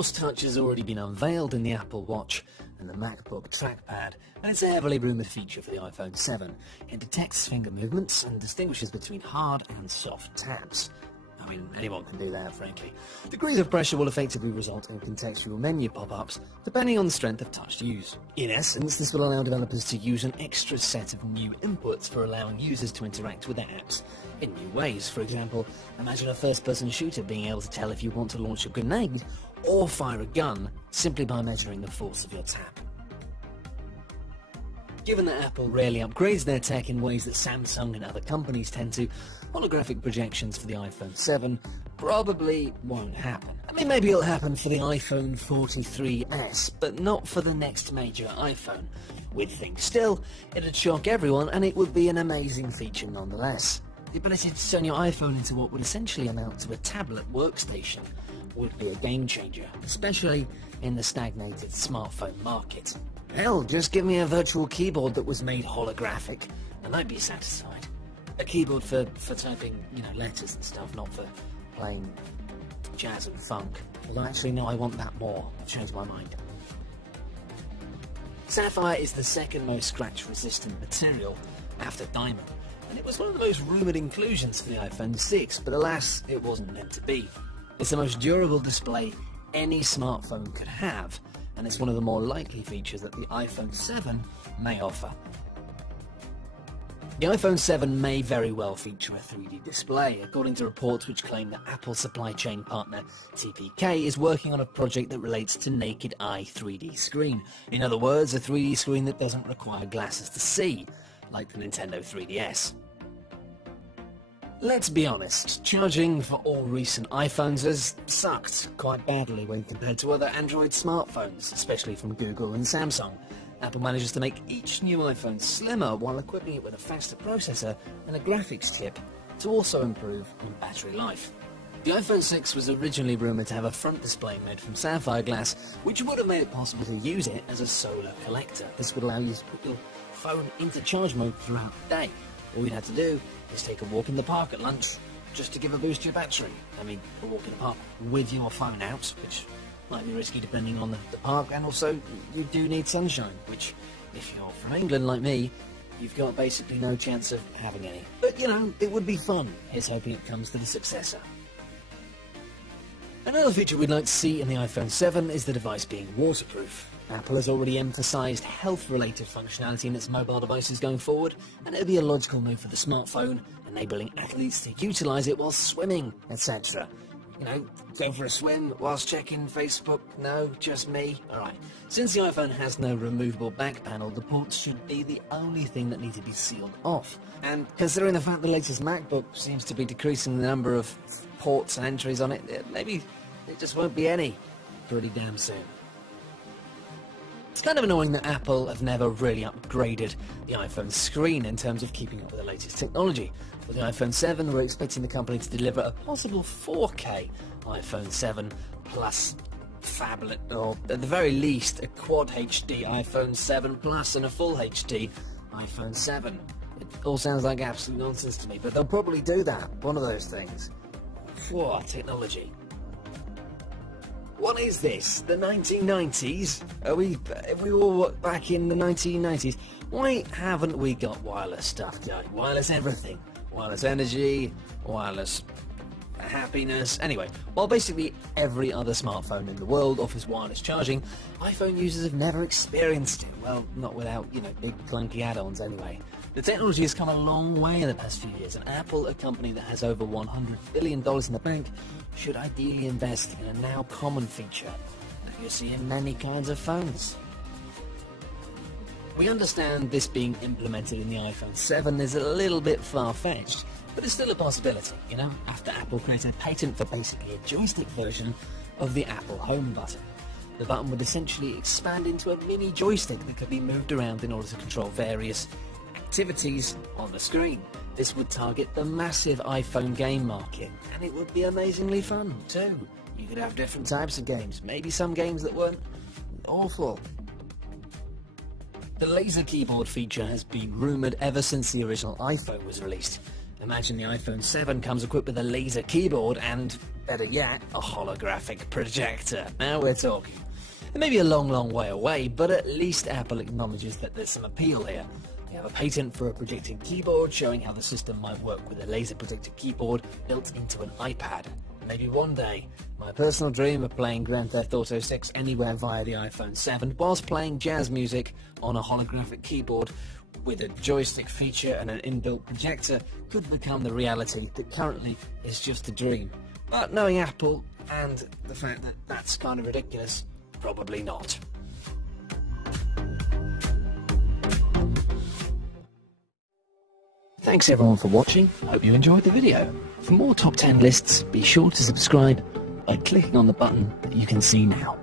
Force Touch has already been unveiled in the Apple Watch and the MacBook trackpad, and it's a heavily rumoured feature for the iPhone 7. It detects finger movements and distinguishes between hard and soft taps. I mean, anyone can do that, frankly. Degrees of pressure will effectively result in contextual menu pop-ups, depending on the strength of touch used. In essence, this will allow developers to use an extra set of new inputs for allowing users to interact with their apps in new ways. For example, imagine a first-person shooter being able to tell if you want to launch a grenade or fire a gun simply by measuring the force of your tap. Given that Apple rarely upgrades their tech in ways that Samsung and other companies tend to, holographic projections for the iPhone 7 probably won't happen. I mean, maybe it'll happen for the iPhone 43s, but not for the next major iPhone. We'd think still, it'd shock everyone, and it would be an amazing feature nonetheless. The ability to turn your iPhone into what would essentially amount to a tablet workstation would be a game changer, especially in the stagnated smartphone market. Hell, just give me a virtual keyboard that was made holographic, and I'd be satisfied. A keyboard for typing, letters and stuff, not for playing jazz and funk. Although actually, no, I want that more. I've changed my mind. Sapphire is the second most scratch-resistant material after diamond, and it was one of the most rumoured inclusions for the iPhone 6, but alas, it wasn't meant to be. It's the most durable display any smartphone could have, and it's one of the more likely features that the iPhone 7 may offer. The iPhone 7 may very well feature a 3D display, according to reports which claim that Apple supply chain partner TPK is working on a project that relates to naked eye 3D screen. In other words, a 3D screen that doesn't require glasses to see, like the Nintendo 3DS. Let's be honest, charging for all recent iPhones has sucked quite badly when compared to other Android smartphones, especially from Google and Samsung. Apple manages to make each new iPhone slimmer while equipping it with a faster processor and a graphics chip to also improve on battery life. The iPhone 6 was originally rumoured to have a front display made from sapphire glass, which would have made it possible to use it as a solar collector. This would allow you to put your phone into charge mode throughout the day. All you'd have to do is take a walk in the park at lunch, just to give a boost to your battery. I mean, a walk in the park with your phone out, which might be risky depending on the park, and also you do need sunshine, which, if you're from England like me, you've got basically no chance of having any. But, it would be fun. Here's hoping it comes to the successor. Another feature we'd like to see in the iPhone 7 is the device being waterproof. Apple has already emphasised health-related functionality in its mobile devices going forward, and it would be a logical move for the smartphone, enabling athletes to utilise it while swimming, etc. Go for a swim whilst checking Facebook? No, just me? Alright. Since the iPhone has no removable back panel, the ports should be the only thing that need to be sealed off. And considering the fact the latest MacBook seems to be decreasing the number of ports and entries on it, maybe it just won't be any pretty damn soon. It's kind of annoying that Apple have never really upgraded the iPhone screen in terms of keeping up with the latest technology. With the iPhone 7, we're expecting the company to deliver a possible 4K iPhone 7 plus phablet, or at the very least a Quad HD iPhone 7 Plus and a Full HD iPhone 7. It all sounds like absolute nonsense to me, but they'll probably do that, one of those things. Whoa, technology. What is this? The 1990s? Are we all back in the 1990s? Why haven't we got wireless stuff going? Wireless everything. Wireless energy, wireless happiness. Anyway, while basically every other smartphone in the world offers wireless charging, iPhone users have never experienced it. Well, not without, big clunky add-ons anyway. The technology has come a long way in the past few years, and Apple, a company that has over $100 billion in the bank, should ideally invest in a now common feature that you see in many kinds of phones. We understand this being implemented in the iPhone 7 is a little bit far-fetched, but it's still a possibility, after Apple created a patent for basically a joystick version of the Apple Home button. The button would essentially expand into a mini joystick that could be moved around in order to control various activities on the screen. This would target the massive iPhone game market, and it would be amazingly fun too. You could have different types of games, maybe some games that weren't awful. The laser keyboard feature has been rumoured ever since the original iPhone was released. Imagine the iPhone 7 comes equipped with a laser keyboard and better yet, a holographic projector. Now we're talking. It may be a long, long way away, but at least Apple acknowledges that there's some appeal here. They have a patent for a projecting keyboard showing how the system might work with a laser projected keyboard built into an iPad. Maybe one day, my personal dream of playing Grand Theft Auto 6 anywhere via the iPhone 7 whilst playing jazz music on a holographic keyboard with a joystick feature and an inbuilt projector could become the reality that currently is just a dream. But knowing Apple and the fact that that's kind of ridiculous, probably not. Thanks everyone for watching, hope you enjoyed the video. For more top 10 lists, be sure to subscribe by clicking on the button that you can see now.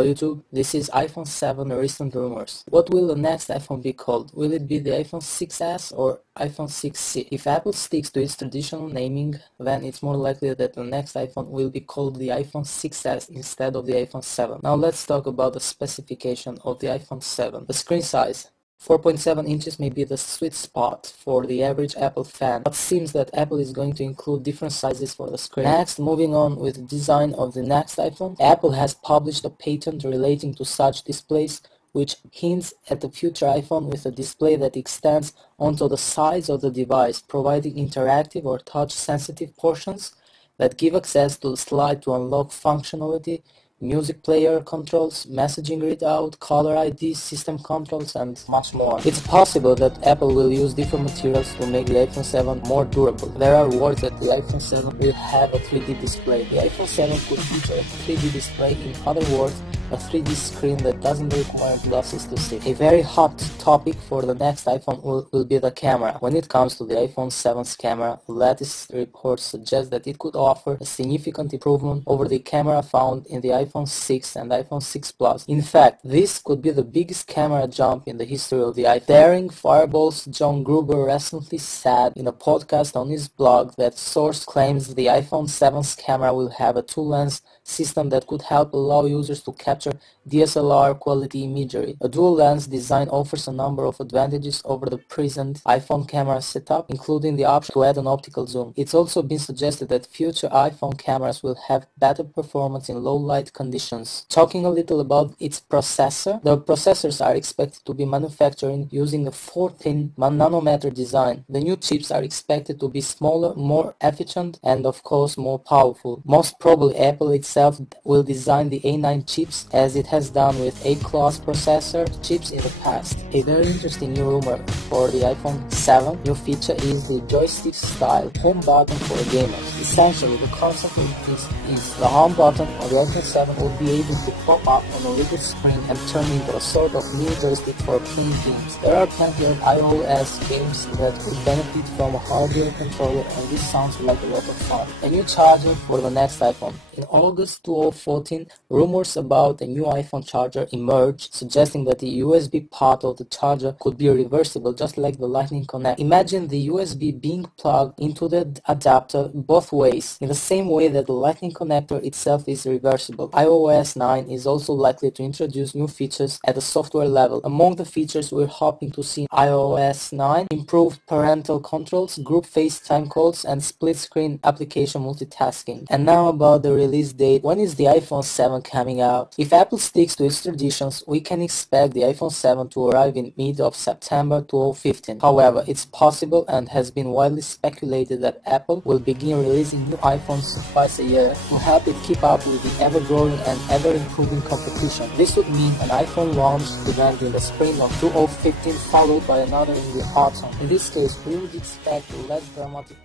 Hello YouTube, this is iPhone 7 recent rumors. What will the next iPhone be called? Will it be the iPhone 6s or iPhone 6C? If Apple sticks to its traditional naming, then it's more likely that the next iPhone will be called the iPhone 6s instead of the iPhone 7. Now let's talk about the specification of the iPhone 7. The screen size. 4.7 inches may be the sweet spot for the average Apple fan, but seems that Apple is going to include different sizes for the screen. Next, moving on with the design of the next iPhone, Apple has published a patent relating to such displays, which hints at the future iPhone with a display that extends onto the sides of the device, providing interactive or touch-sensitive portions that give access to the slide to unlock functionality, music player controls, messaging readout, caller ID, system controls, and much more. It's possible that Apple will use different materials to make the iPhone 7 more durable. There are words that the iPhone 7 will have a 3D display. The iPhone 7 could feature a 3D display. In other words, a 3D screen that doesn't require glasses to see. A very hot topic for the next iPhone will be the camera. When it comes to the iPhone 7's camera, the latest reports suggest that it could offer a significant improvement over the camera found in the iPhone 6 and iPhone 6 Plus. In fact, this could be the biggest camera jump in the history of the iPhone. Daring Fireball's John Gruber recently said in a podcast on his blog that source claims the iPhone 7's camera will have a two-lens system that could help allow users to capture DSLR quality imagery. A dual lens design offers a number of advantages over the present iPhone camera setup, including the option to add an optical zoom. It's also been suggested that future iPhone cameras will have better performance in low light conditions. Talking a little about its processor, the processors are expected to be manufactured using a 14 nanometer design. The new chips are expected to be smaller, more efficient, and of course more powerful. Most probably Apple itself will design the A9 chips as it has done with A-class processor chips in the past. A very interesting new rumor for the iPhone 7 new feature is the joystick-style home button for gamers. Essentially, the concept of this is the home button on the iPhone 7 will be able to pop up on a little screen and turn into a sort of mini joystick for playing games. There are plenty of iOS games that could benefit from a hardware controller, and this sounds like a lot of fun. A new charger for the next iPhone. In August 2014, rumors about a new iPhone charger emerged, suggesting that the USB part of the charger could be reversible, just like the Lightning connector. Imagine the USB being plugged into the adapter both ways, in the same way that the Lightning connector itself is reversible. iOS 9 is also likely to introduce new features at the software level. Among the features we're hoping to see in iOS 9, improved parental controls, group FaceTime calls, and split-screen application multitasking. And now about the release date. When is the iPhone 7 coming out? If Apple sticks to its traditions, we can expect the iPhone 7 to arrive in mid of September 2015. However, it's possible and has been widely speculated that Apple will begin releasing new iPhones twice a year to help it keep up with the ever-growing and ever-improving competition. This would mean an iPhone launch event in the spring of 2015 followed by another in the autumn. In this case, we would expect a less dramatic